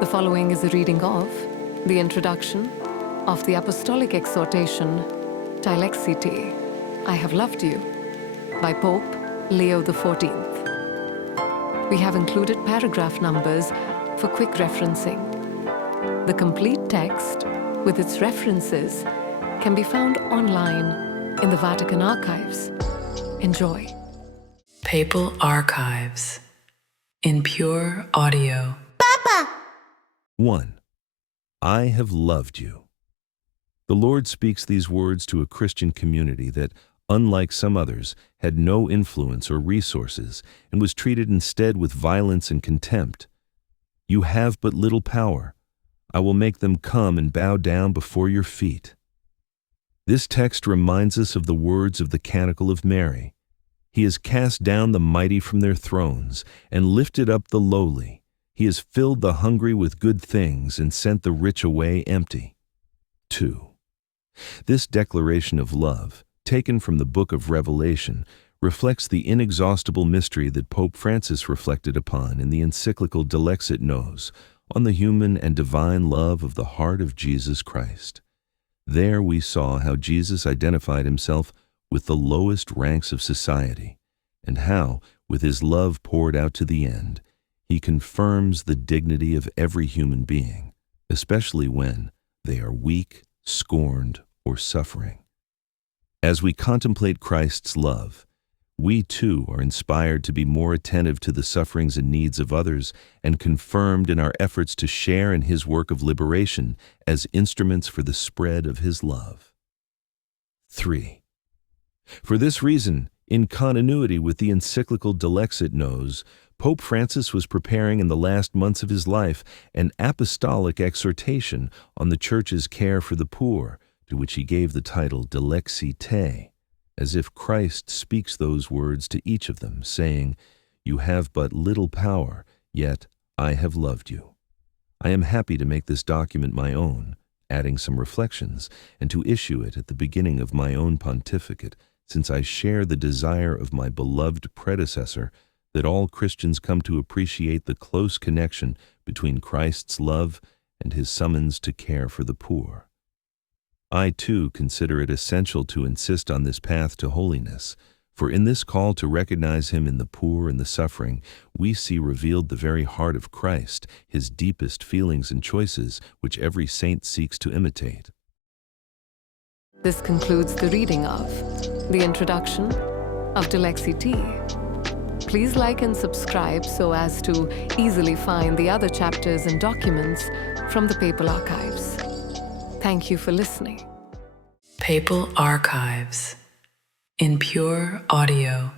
The following is a reading of the introduction of the Apostolic Exhortation Dilexi Te, I Have Loved You, by Pope Leo XIV. We have included paragraph numbers for quick referencing. The complete text, with its references, can be found online in the Vatican Archives. Enjoy. Papal Archives in pure audio. 1. I have loved you. The Lord speaks these words to a Christian community that, unlike some others, had no influence or resources and was treated instead with violence and contempt. You have but little power. I will make them come and bow down before your feet. This text reminds us of the words of the Canticle of Mary. He has cast down the mighty from their thrones and lifted up the lowly. He has filled the hungry with good things and sent the rich away empty. 2. This declaration of love, taken from the book of Revelation, reflects the inexhaustible mystery that Pope Francis reflected upon in the encyclical Dilexi Te on the human and divine love of the heart of Jesus Christ. There we saw how Jesus identified himself with the lowest ranks of society, and how, with his love poured out to the end, he confirms the dignity of every human being, especially when they are weak, scorned, or suffering. As we contemplate Christ's love, we too are inspired to be more attentive to the sufferings and needs of others and confirmed in our efforts to share in his work of liberation as instruments for the spread of his love. 3. For this reason, in continuity with the encyclical Dilexi Te, Pope Francis was preparing in the last months of his life an apostolic exhortation on the Church's care for the poor, to which he gave the title Dilexi Te, as if Christ speaks those words to each of them, saying, "You have but little power, yet I have loved you." I am happy to make this document my own, adding some reflections, and to issue it at the beginning of my own pontificate, since I share the desire of my beloved predecessor that all Christians come to appreciate the close connection between Christ's love and his summons to care for the poor. I, too, consider it essential to insist on this path to holiness, for in this call to recognize him in the poor and the suffering, we see revealed the very heart of Christ, his deepest feelings and choices, which every saint seeks to imitate. This concludes the reading of the introduction of Dilexi Te. Please like and subscribe so as to easily find the other chapters and documents from the Papal Archives. Thank you for listening. Papal Archives in pure audio.